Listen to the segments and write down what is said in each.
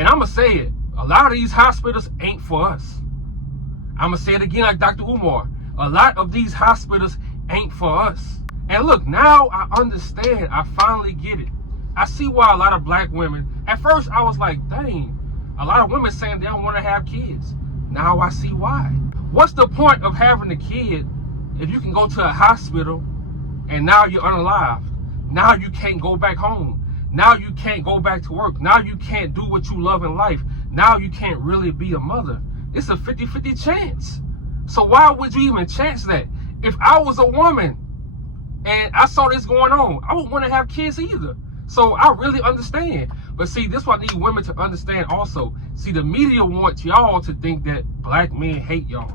And I'm going to say it. A lot of these hospitals ain't for us. I'm going to say it again like Dr. Umar. A lot of these hospitals ain't for us. And look, now I understand. I finally get it. I see why a lot of black women, at first I was like, dang, a lot of women saying they don't want to have kids. Now I see why. What's the point of having a kid if you can go to a hospital and now you're unalived? Now you can't go back home. Now you can't go back to work. Now you can't do what you love in life. Now you can't really be a mother. It's a 50-50 chance. So why would you even chance that? If I was a woman and I saw this going on, I wouldn't want to have kids either. So I really understand. But see, this is what I need women to understand also. See, the media wants y'all to think that black men hate y'all.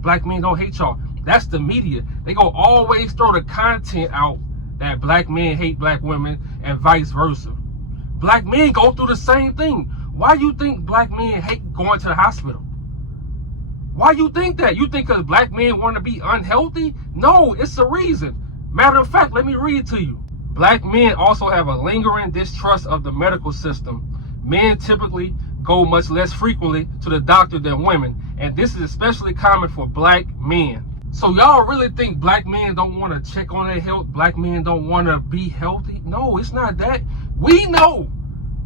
Black men don't hate y'all. That's the media. They gonna always throw the content out that black men hate black women and vice versa. Black men go through the same thing. Why you think black men hate going to the hospital? Why you think that? You think because black men want to be unhealthy? No, it's a reason. Matter of fact, let me read it to you. Black men also have a lingering distrust of the medical system. Men typically go much less frequently to the doctor than women, and this is especially common for black men. So y'all really think black men don't want to check on their health? Black men don't want to be healthy? No, it's not that. We know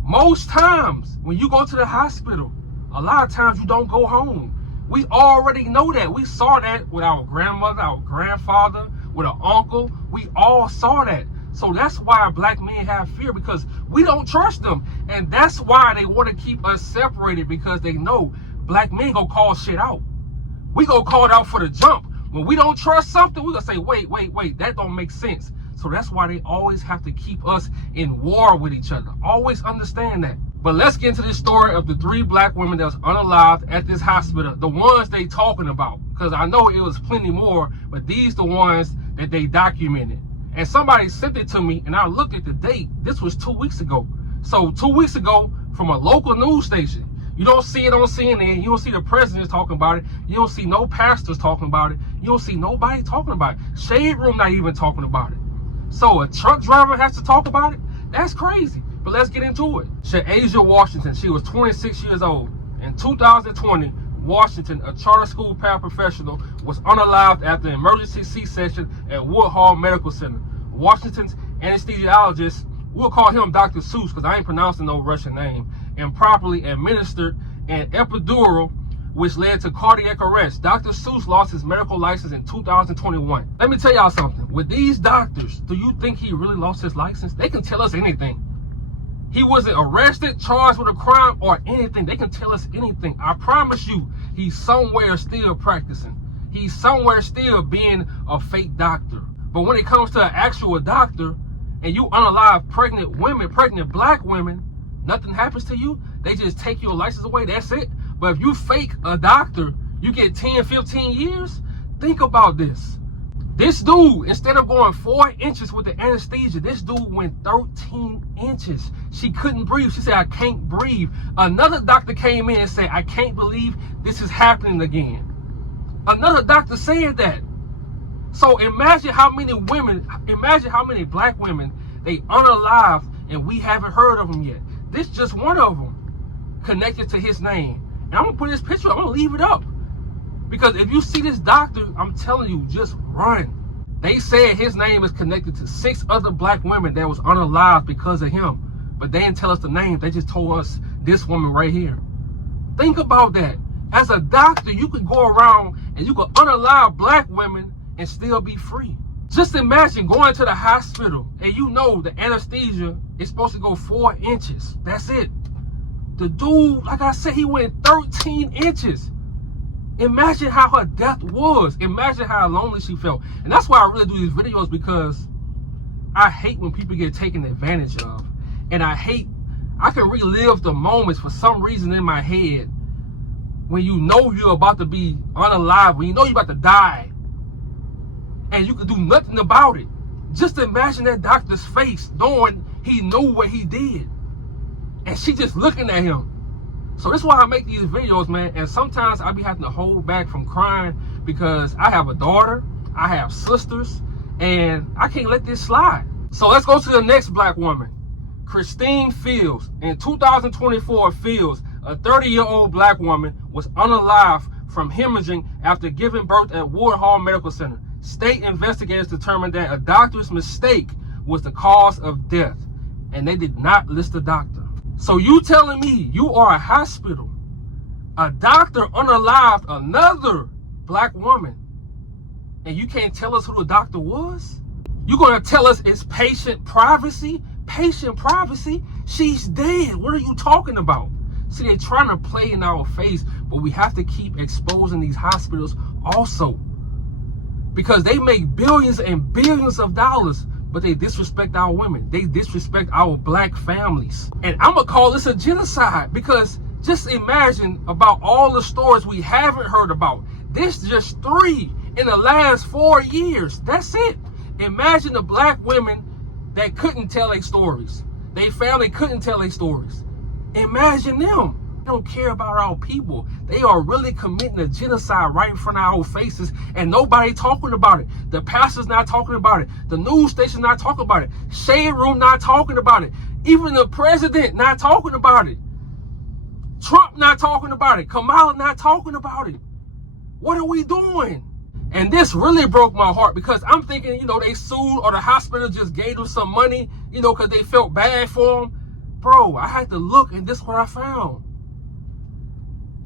most times when you go to the hospital, a lot of times you don't go home. We already know that. We saw that with our grandmother, our grandfather, with an uncle. We all saw that. So that's why black men have fear, because we don't trust them. And that's why they want to keep us separated, because they know black men go call shit out. We go call it out for the jump. When we don't trust something, we gonna say, wait, that don't make sense. So that's why they always have to keep us in war with each other. Always understand that. But let's get into this story of the 3 black women that was unalived at this hospital. The ones they talking about. Because I know it was plenty more, but these the ones that they documented. And somebody sent it to me, and I looked at the date. This was 2 weeks ago. So 2 weeks ago, from a local news station. You don't see it on CNN. You don't see the president talking about it. You don't see no pastors talking about it. You don't see nobody talking about it. Shade Room not even talking about it. So a truck driver has to talk about it? That's crazy. But let's get into it. Sha-Asia, Washington. She was 26 years old. In 2020, Washington, a charter school paraprofessional, was unalived after an emergency C-section at Woodhull Medical Center. Washington's anesthesiologist, we'll call him Dr. Seuss because I ain't pronouncing no Russian name, improperly administered an epidural, which led to cardiac arrest. Dr. Seuss lost his medical license in 2021. Let me tell y'all something. With these doctors, do you think he really lost his license? They can tell us anything. He wasn't arrested, charged with a crime, or anything. They can tell us anything. I promise you, he's somewhere still practicing. He's somewhere still being a fake doctor. But when it comes to an actual doctor, and you unalive pregnant women, pregnant black women, nothing happens to you. They just take your license away. That's it. But if you fake a doctor, you get 10, 15 years. Think about this. This dude, instead of going 4 inches with the anesthesia, this dude went 13 inches. She couldn't breathe. She said, I can't breathe. Another doctor came in and said, I can't believe this is happening again. Another doctor said that. So imagine how many women, imagine how many black women they unalived and we haven't heard of them yet. This just one of them connected to his name. And I'm going to put his picture up. I'm going to leave it up. Because if you see this doctor, I'm telling you, just run. They said his name is connected to 6 other black women that was unalived because of him. But they didn't tell us the name. They just told us this woman right here. Think about that. As a doctor, you could go around and you could unalive black women and still be free. Just imagine going to the hospital and you know the anesthesia is supposed to go 4 inches. That's it. The dude, like I said, he went 13 inches. Imagine how her death was. Imagine how lonely she felt. And that's why I really do these videos, because I hate when people get taken advantage of. And I can relive the moments for some reason in my head when you know you're about to be unalive, when you know you're about to die, and you can do nothing about it. Just imagine that doctor's face knowing he knew what he did. And she just looking at him. So that's why I make these videos, man. And sometimes I be having to hold back from crying because I have a daughter, I have sisters, and I can't let this slide. So let's go to the next black woman. Christine Fields. In 2024, Fields, a 30-year-old black woman, was unalived from hemorrhaging after giving birth at Woodhall Medical Center. State investigators determined that a doctor's mistake was the cause of death, and they did not list the doctor. So you telling me you are a hospital, a doctor unalived another black woman, and you can't tell us who the doctor was? You're going to tell us it's patient privacy? Patient privacy? She's dead. What are you talking about? See, they're trying to play in our face, but we have to keep exposing these hospitals also, because they make billions and billions of dollars, but they disrespect our women. They disrespect our black families. And I'm going to call this a genocide, because just imagine about all the stories we haven't heard about. This just 3 in the last 4 years. That's it. Imagine the black women that couldn't tell their stories. They family couldn't tell their stories. Imagine them. They don't care about our people. They are really committing a genocide right in front of our faces, and nobody talking about it. The pastor's not talking about it. The news station's not talking about it. Shade Room not talking about it. Even the president not talking about it. Trump not talking about it. Kamala not talking about it. What are we doing? And this really broke my heart, because I'm thinking, they sued, or the hospital just gave them some money, because they felt bad for them. Bro, I had to look, and this is what I found.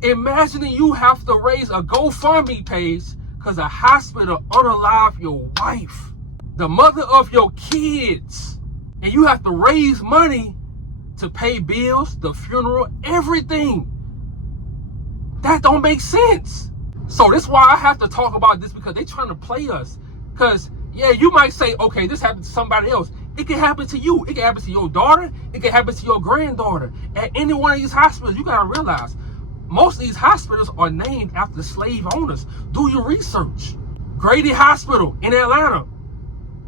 Imagining you have to raise a GoFundMe page because a hospital unalived your wife, the mother of your kids, and you have to raise money to pay bills, the funeral, everything. That don't make sense. So that's why I have to talk about this, because they're trying to play us. Because, yeah, you might say, okay, this happened to somebody else. It can happen to you. It can happen to your daughter. It can happen to your granddaughter. At any one of these hospitals, you got to realize, most of these hospitals are named after slave owners. Do your research. Grady Hospital in Atlanta,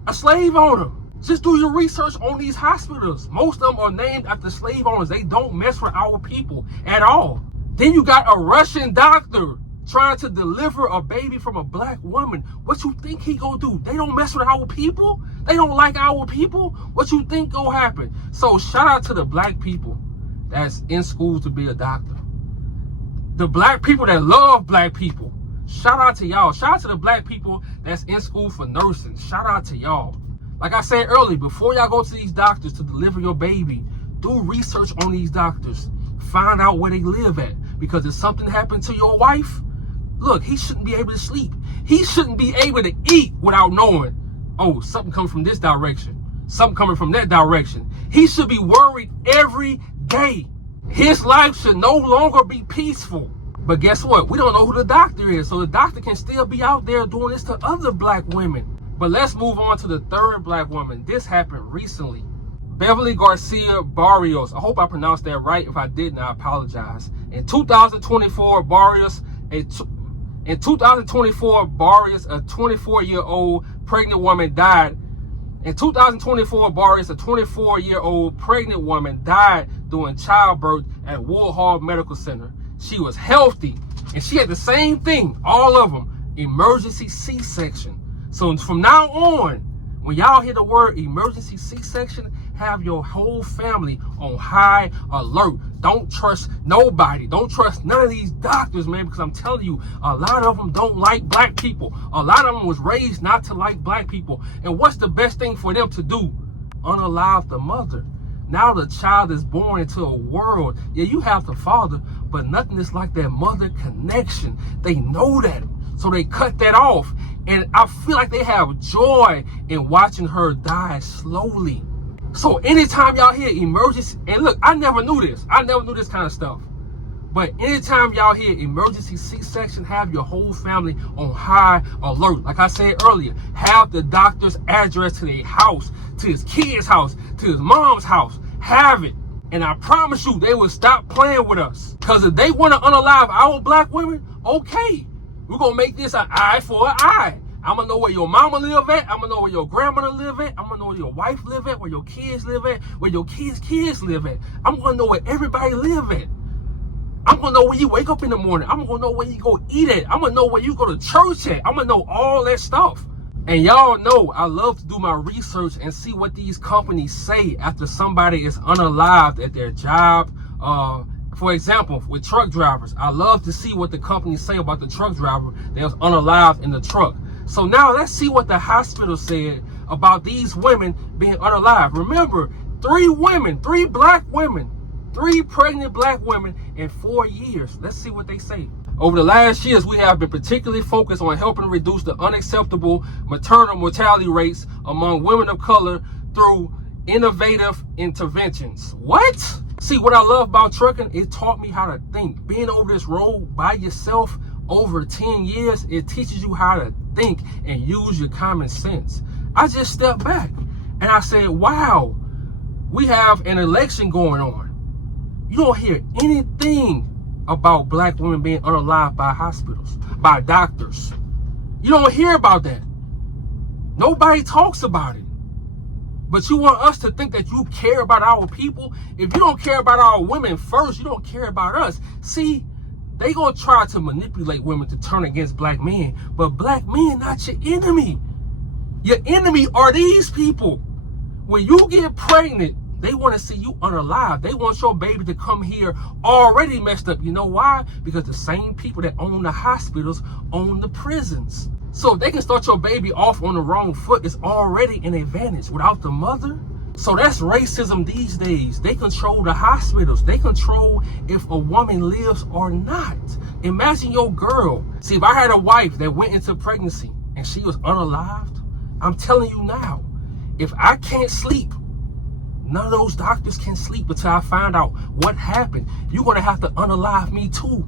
a slave owner. Just do your research on these hospitals. Most of them are named after slave owners. They don't mess with our people at all. Then you got a Russian doctor trying to deliver a baby from a black woman. What you think he gonna do? They don't mess with our people? They don't like our people? What you think gonna happen? So shout out to the black people that's in school to be a doctor. The black people that love black people. Shout out to y'all. Shout out to the black people that's in school for nursing. Shout out to y'all. Like I said earlier, before y'all go to these doctors to deliver your baby, do research on these doctors. Find out where they live at. Because if something happened to your wife, look, he shouldn't be able to sleep. He shouldn't be able to eat without knowing, oh, something coming from this direction, something coming from that direction. He should be worried every day. His life should no longer be peaceful. But guess what? We don't know who the doctor is. So the doctor can still be out there doing this to other black women. But let's move on to the third black woman. This happened recently. Beverly Garcia Barrios. I hope I pronounced that right. If I didn't, I apologize. In 2024, Barrios, a 24-year-old pregnant woman died. In 2024, Barrios, a 24-year-old pregnant woman, died during childbirth at Woodhall Medical Center. She was healthy, and she had the same thing, all of them, emergency C-section. So from now on, when y'all hear the word emergency C-section, have your whole family on high alert. Don't trust nobody. Don't trust none of these doctors, man, because I'm telling you, a lot of them don't like black people. A lot of them was raised not to like black people. And what's the best thing for them to do? Unalive the mother. Now the child is born into a world. Yeah, you have the father, but nothing is like that mother connection. They know that. So they cut that off. And I feel like they have joy in watching her die slowly. So anytime y'all hear emergency, and look, I never knew this. I never knew this kind of stuff. But anytime y'all hear emergency C-section, have your whole family on high alert. Like I said earlier, have the doctor's address to their house, to his kid's house, to his mom's house. Have it. And I promise you, they will stop playing with us. Because if they want to unalive our black women, okay. We're going to make this an eye for an eye. I'm going to know where your mama live at. I'm going to know where your grandmother live at. I'm going to know where your wife live at, where your kids live at, where your kids' kids live at. I'm going to know where everybody live at. I'm going to know where you wake up in the morning. I'm going to know where you go eat at. I'm going to know where you go to church at. I'm going to know all that stuff. And y'all know I love to do my research and see what these companies say after somebody is unalived at their job. For example, with truck drivers, I love to see what the companies say about the truck driver that was unalived in the truck. So now let's see what the hospital said about these women being unalived. Remember, 3 black women, 3 pregnant black women in 4 years. Let's see what they say. Over the last years, we have been particularly focused on helping reduce the unacceptable maternal mortality rates among women of color through innovative interventions. What? See, what I love about trucking, it taught me how to think. Being over this road by yourself over 10 years, it teaches you how to think and use your common sense. I just stepped back and I said, wow, we have an election going on. You don't hear anything about black women being unalived by hospitals, by doctors. You don't hear about that. Nobody talks about it. But you want us to think that you care about our people? If you don't care about our women first, you don't care about us. See, they gonna try to manipulate women to turn against black men, but black men not your enemy. Your enemy are these people. When you get pregnant, they want to see you unalive. They want your baby to come here already messed up. You know why? Because the same people that own the hospitals own the prisons. So if they can start your baby off on the wrong foot, it's already an advantage without the mother. So that's racism these days. They control the hospitals. They control if a woman lives or not. Imagine your girl. See, if I had a wife that went into pregnancy and she was unalived, I'm telling you now, if I can't sleep, none of those doctors can sleep until I find out what happened. You're going to have to unalive me too.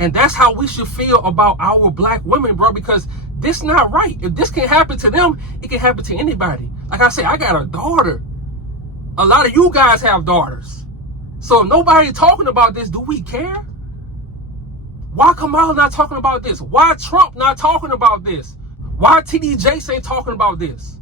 And that's how we should feel about our black women, bro, because this not right. If this can happen to them, it can happen to anybody. Like I said, I got a daughter. A lot of you guys have daughters. So if nobody talking about this, do we care? Why Kamala not talking about this? Why Trump not talking about this? Why TD Jakes ain't talking about this?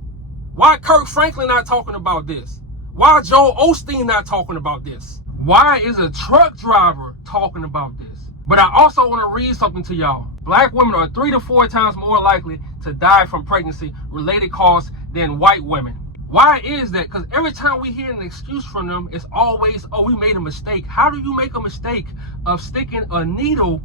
Why Kirk Franklin not talking about this? Why Joel Osteen not talking about this? Why is a truck driver talking about this? But I also want to read something to y'all. Black women are 3 to 4 times more likely to die from pregnancy-related causes than white women. Why is that? Because every time we hear an excuse from them, it's always, oh, we made a mistake. How do you make a mistake of sticking a needle?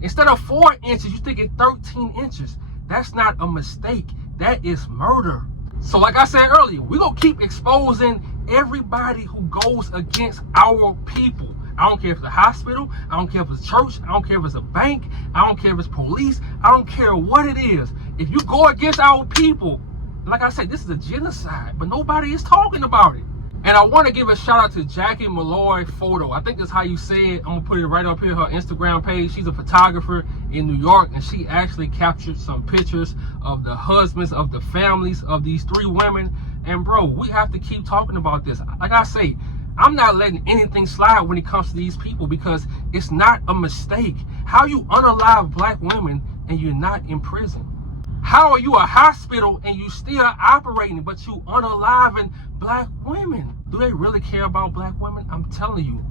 Instead of 4 inches, you stick it 13 inches. That's not a mistake. That is murder. So like I said earlier, we're going to keep exposing everybody who goes against our people. I don't care if it's a hospital. I don't care if it's a church. I don't care if it's a bank. I don't care if it's police. I don't care what it is. If you go against our people, like I said, this is a genocide, but nobody is talking about it. And I want to give a shout out to Jackie Malloy Photo. I think that's how you say it. I'm going to put it right up here, her Instagram page. She's a photographer in New York, and she actually captured some pictures of the husbands, of the families of these 3 women. And bro, we have to keep talking about this. Like I say, I'm not letting anything slide when it comes to these people because it's not a mistake. How you unalive black women and you're not in prison? How are you a hospital and you still operating, but you unaliving black women? Do they really care about black women? I'm telling you,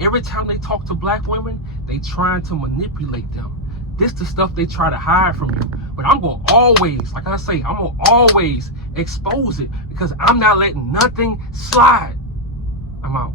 every time they talk to black women, they trying to manipulate them. This the stuff they try to hide from you. But I'm going to always, like I say, I'm going to always expose it because I'm not letting nothing slide. I'm out.